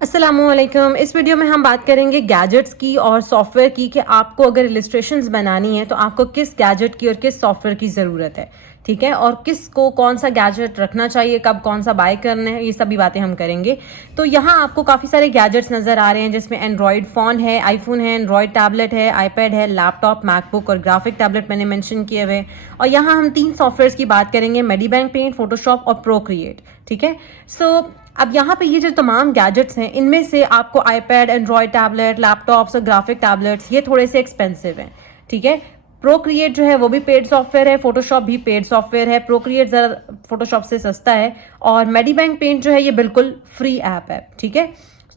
अस्सलामुअलैकुम। इस वीडियो में हम बात करेंगे गैजेट्स की और सॉफ्टवेयर की कि आपको अगर इलस्ट्रेशंस बनानी है तो आपको किस गैजेट की और किस सॉफ्टवेयर की ज़रूरत है, ठीक है, और किसको कौन सा गैजेट रखना चाहिए, कब कौन सा बाय करना है, ये सभी बातें हम करेंगे। तो यहाँ आपको काफ़ी सारे गैजेट्स नज़र आ रहे हैं जिसमें एंड्रॉयड फ़ोन है, आईफोन है, एंड्रॉयड टैबलेट है, आईपैड है, लैपटॉप, मैकबुक और ग्राफिक टैबलेट मैंने मेंशन किए हुए। और यहाँ हम 3 सॉफ्टवेयर्स की बात करेंगे, मेडीबैंक पेंट, फोटोशॉप और प्रोक्रिएट, ठीक है। सो अब यहाँ पे ये जो तमाम गैजेट्स हैं इनमें से आपको आईपैड, एंड्रॉयड टैबलेट, लैपटॉप्स और ग्राफिक टैबलेट्स ये थोड़े से एक्सपेंसिव हैं, ठीक है। प्रोक्रिएट जो है वो भी पेड सॉफ्टवेयर है, फोटोशॉप भी पेड सॉफ्टवेयर है, प्रोक्रिएट ज़रा फोटोशॉप से सस्ता है, और मेडीबैंक पेंट जो है ये बिल्कुल फ्री ऐप है, ठीक है।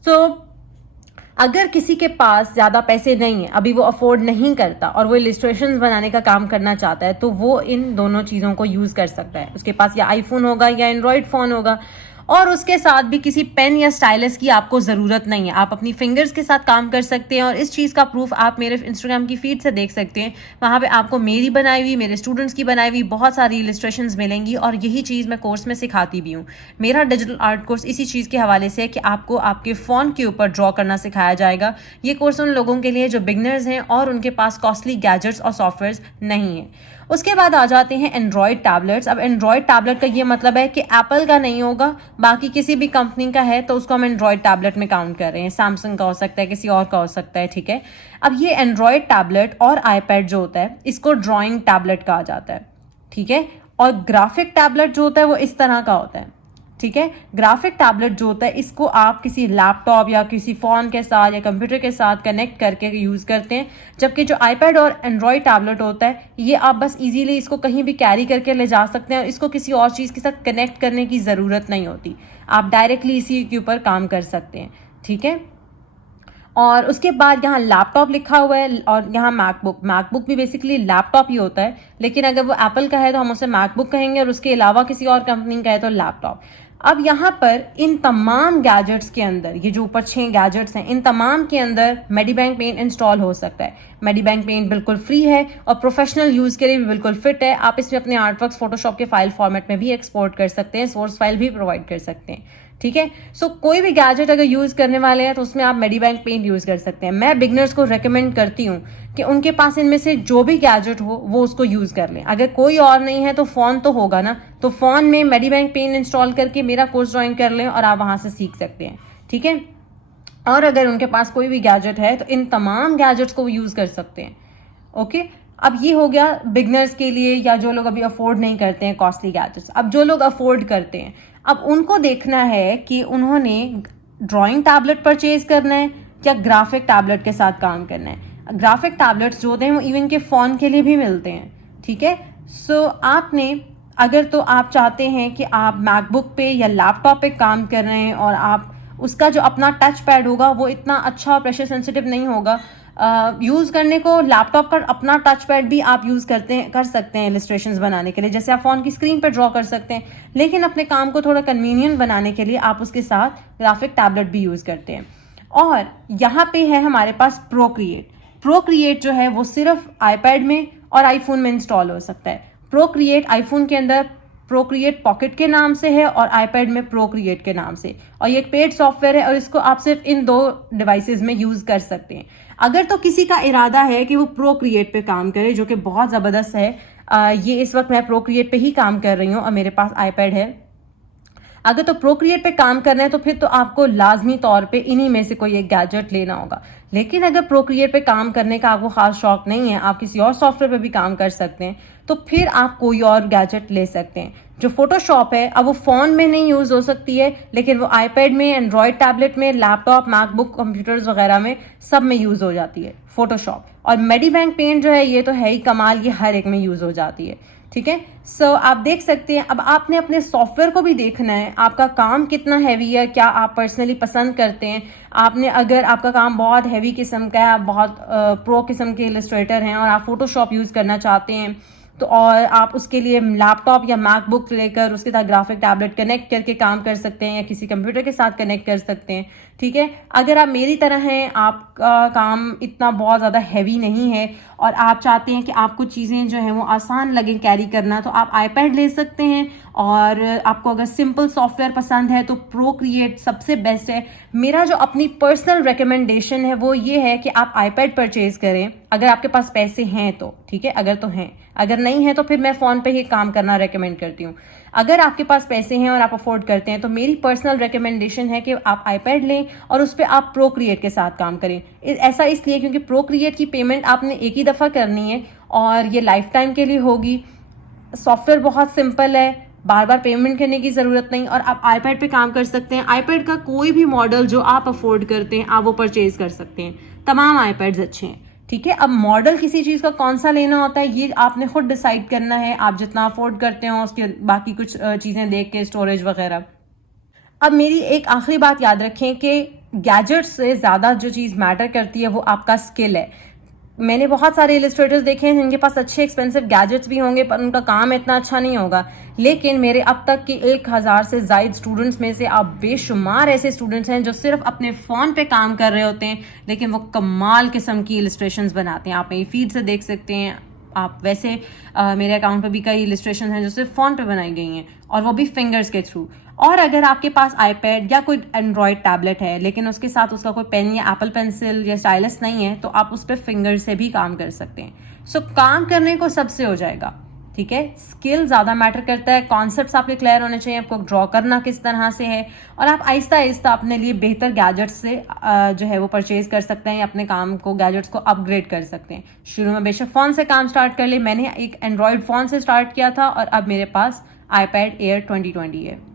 सो अगर किसी के पास ज़्यादा पैसे नहीं है, अभी वो अफोर्ड नहीं करता और वो इलस्ट्रेशंस बनाने का काम करना चाहता है, तो वो इन दोनों चीज़ों को यूज़ कर सकता है। उसके पास या आईफोन होगा या एंड्रॉयड फ़ोन होगा, और उसके साथ भी किसी पेन या स्टाइलस की आपको ज़रूरत नहीं है। आप अपनी फिंगर्स के साथ काम कर सकते हैं, और इस चीज़ का प्रूफ आप मेरे इंस्टाग्राम की फीड से देख सकते हैं। वहाँ पे आपको मेरी बनाई हुई, मेरे स्टूडेंट्स की बनाई हुई बहुत सारी इलस्ट्रेशंस मिलेंगी, और यही चीज़ मैं कोर्स में सिखाती भी हूँ। मेरा डिजिटल आर्ट कोर्स इसी चीज़ के हवाले से है कि आपको आपके फ़ोन के ऊपर ड्रॉ करना सिखाया जाएगा। ये कोर्स उन लोगों के लिए जो बिगनर्स हैं और उनके पास कॉस्टली गैजेट्स और सॉफ्टवेयर्स नहीं है। उसके बाद आ जाते हैं एंड्रॉयड टैबलेट्स। अब एंड्रॉयड टैबलेट का ये मतलब है कि एप्पल का नहीं होगा, बाकी किसी भी कंपनी का है तो उसको हम एंड्रॉयड टैबलेट में काउंट कर रहे हैं। सैमसंग का हो सकता है, किसी और का हो सकता है, ठीक है। अब ये एंड्रॉयड टैबलेट और आईपैड जो होता है इसको ड्राइंग टैबलेट कहा जाता है, ठीक है। और ग्राफिक टैबलेट जो होता है वो इस तरह का होता है, ठीक है। ग्राफिक टैबलेट जो होता है इसको आप किसी लैपटॉप या किसी फ़ोन के साथ या कंप्यूटर के साथ कनेक्ट करके यूज़ करते हैं, जबकि जो आईपैड और एंड्रॉयड टैबलेट होता है ये आप बस इजीली इसको कहीं भी कैरी करके ले जा सकते हैं, और इसको किसी और चीज़ के साथ कनेक्ट करने की ज़रूरत नहीं होती। आप डायरेक्टली इसी के ऊपर काम कर सकते हैं, ठीक है। और उसके बाद यहाँ लैपटॉप लिखा हुआ है, और यहाँ मैकबुक भी बेसिकली लैपटॉप ही होता है, लेकिन अगर वो एप्पल का है तो हम उसे मैकबुक कहेंगे, और उसके अलावा किसी और कंपनी का है तो लैपटॉप। अब यहाँ पर इन तमाम गैजेट्स के अंदर, ये जो ऊपर 6 गैजेट्स हैं, इन तमाम के अंदर मेडीबैंक पेंट इंस्टॉल हो सकता है। मेडीबैंक पेंट बिल्कुल फ्री है और प्रोफेशनल यूज़ के लिए भी बिल्कुल फिट है। आप इसमें अपने आर्टवर्क्स फोटोशॉप के फाइल फॉर्मेट में भी एक्सपोर्ट कर सकते हैं, सोर्स फाइल भी प्रोवाइड कर सकते हैं, ठीक है। सो कोई भी गैजेट अगर यूज़ करने वाले हैं तो उसमें आप मेडीबैंक पेंट यूज़ कर सकते हैं। मैं बिगनर्स को रेकमेंड करती हूँ कि उनके पास इनमें से जो भी गैजेट हो वो उसको यूज़ कर लें। अगर कोई और नहीं है तो फ़ोन तो होगा ना, तो फ़ोन में मेडीबैंक पेंट इंस्टॉल करके मेरा कोर्स ज्वाइन कर लें और आप वहाँ से सीख सकते हैं, ठीक है। और अगर उनके पास कोई भी गैजेट है तो इन तमाम गैजेट्स को वो यूज़ कर सकते हैं, ओके। अब ये हो गया बिगनर्स के लिए, या जो लोग अभी अफोर्ड नहीं करते हैं कॉस्टली गैजेट्स। अब जो लोग अफोर्ड करते हैं, अब उनको देखना है कि उन्होंने ड्राइंग टैबलेट परचेज करना है या ग्राफिक टैबलेट के साथ काम करना है। ग्राफिक टैबलेट्स जो होते हैं वो इवन के फ़ोन के लिए भी मिलते हैं, ठीक है। सो आपने अगर तो आप चाहते हैं कि आप मैकबुक पे या लैपटॉप पे काम कर रहे हैं और आप उसका जो अपना टच पैड होगा वो इतना अच्छा और प्रेशर सेंसिटिव नहीं होगा, यूज़ करने को लैपटॉप का अपना टच पैड भी आप यूज़ कर सकते हैं इलस्ट्रेशंस बनाने के लिए, जैसे आप फ़ोन की स्क्रीन पर ड्रॉ कर सकते हैं, लेकिन अपने काम को थोड़ा कन्वीनियंट बनाने के लिए आप उसके साथ ग्राफिक टैबलेट भी यूज़ करते हैं। और यहाँ पे है हमारे पास प्रोक्रिएट जो है वो सिर्फ आईपैड में और आईफोन में इंस्टॉल हो सकता है। प्रोक्रिएट आईफोन के अंदर प्रोक्रिएट पॉकेट के नाम से है और आईपैड में प्रोक्रिएट के नाम से, और ये एक पेड सॉफ्टवेयर है और इसको आप सिर्फ इन 2 डिवाइसेस में यूज़ कर सकते हैं। अगर तो किसी का इरादा है कि वो प्रोक्रिएट पे काम करे, जो कि बहुत ज़बरदस्त है, ये इस वक्त मैं प्रोक्रिएट पे ही काम कर रही हूँ और मेरे पास आईपैड है। अगर तो प्रोक्रिएट पे काम करना है तो फिर तो आपको लाजमी तौर पे इन्हीं में से कोई एक गैजेट लेना होगा। लेकिन अगर प्रोक्रिएट पे काम करने का आपको खास शौक नहीं है, आप किसी और सॉफ्टवेयर पे भी काम कर सकते हैं, तो फिर आप कोई और गैजेट ले सकते हैं। जो फोटोशॉप है, अब वो फ़ोन में नहीं यूज़ हो सकती है, लेकिन वो आईपैड में, एंड्रॉयड टैबलेट में, लैपटॉप, मैकबुक, कंप्यूटर्स वगैरह में सब में यूज़ हो जाती है फोटोशॉप। और मेडीबैंक पेंट जो है ये तो है ही कमाल, ये हर एक में यूज़ हो जाती है, ठीक है। सो आप देख सकते हैं। अब आपने अपने सॉफ्टवेयर को भी देखना है, आपका काम कितना हैवी है, क्या आप पर्सनली पसंद करते हैं। आपने अगर आपका काम बहुत हैवी किस्म का है, आप बहुत प्रो किस्म के इलस्ट्रेटर हैं और आप फोटोशॉप यूज़ करना चाहते हैं, तो और आप उसके लिए लैपटॉप या मैकबुक लेकर उसके साथ ग्राफिक टैबलेट कनेक्ट करके काम कर सकते हैं या किसी कंप्यूटर के साथ कनेक्ट कर सकते हैं। ठीक है, अगर आप मेरी तरह हैं, आपका काम इतना बहुत ज़्यादा हैवी नहीं है और आप चाहते हैं कि आपको चीज़ें जो हैं वो आसान लगें कैरी करना, तो आप आईपैड ले सकते हैं। और आपको अगर सिंपल सॉफ्टवेयर पसंद है तो प्रोक्रिएट सबसे बेस्ट है। मेरा जो अपनी पर्सनल रिकमेंडेशन है वो ये है कि आप आईपैड परचेज करें अगर आपके पास पैसे हैं तो। ठीक है, अगर तो हैं, अगर नहीं है तो फिर मैं फ़ोन पे ही काम करना रेकमेंड करती हूँ। अगर आपके पास पैसे हैं और आप अफोर्ड करते हैं तो मेरी पर्सनल रिकमेंडेशन है कि आप आईपैड लें और उस पर आप प्रोक्रिएट के साथ काम करें। ऐसा इसलिए क्योंकि प्रोक्रिएट की पेमेंट आपने एक ही दफ़ा करनी है और ये लाइफ टाइम के लिए होगी। सॉफ्टवेयर बहुत सिंपल है, बार बार पेमेंट करने की ज़रूरत नहीं, और आप आईपैड पे काम कर सकते हैं। आईपैड का कोई भी मॉडल जो आप अफोर्ड करते हैं आप वो परचेज कर सकते हैं। तमाम आईपैड्स अच्छे हैं। ठीक है, अब मॉडल किसी चीज़ का कौन सा लेना होता है ये आपने खुद डिसाइड करना है, आप जितना अफोर्ड करते हो उसके बाकी कुछ चीज़ें देख के, स्टोरेज वगैरह। अब मेरी एक आखिरी बात याद रखें कि गैजेट्स से ज़्यादा जो चीज़ मैटर करती है वो आपका स्किल है। मैंने बहुत सारे इलस्ट्रेटर्स देखे हैं जिनके पास अच्छे एक्सपेंसिव गैजेट्स भी होंगे पर उनका काम इतना अच्छा नहीं होगा। लेकिन मेरे अब तक के 1000 से ज़ायद स्टूडेंट्स में से आप बेशुमार ऐसे स्टूडेंट्स हैं जो सिर्फ अपने फ़ोन पे काम कर रहे होते हैं लेकिन वो कमाल किस्म की इलस्ट्रेशंस बनाते हैं। आप मेरी फीड से देख सकते हैं। आप वैसे मेरे अकाउंट पे भी कई इलस्ट्रेशन हैं जो सिर्फ फ़ोन पे बनाई गई हैं और वो भी फिंगर्स के थ्रू। और अगर आपके पास आईपैड या कोई एंड्रॉयड टैबलेट है लेकिन उसके साथ उसका कोई पेन या एप्पल पेंसिल या स्टाइलस नहीं है तो आप उस पर फिंगर से भी काम कर सकते हैं। सो काम करने को सबसे हो जाएगा। ठीक है, स्किल ज़्यादा मैटर करता है, कॉन्सेप्ट्स आपके क्लियर होने चाहिए, आपको ड्रॉ करना किस तरह से है, और आप आहिस्ता आहिस्ता अपने लिए बेहतर गैजेट्स से जो है वो परचेज कर सकते हैं, अपने काम को, गैजेट्स को अपग्रेड कर सकते हैं। शुरू में बेशक फ़ोन से काम स्टार्ट कर ले, मैंने एक एंड्रॉयड फ़ोन से स्टार्ट किया था और अब मेरे पास iPad Air 2020 है।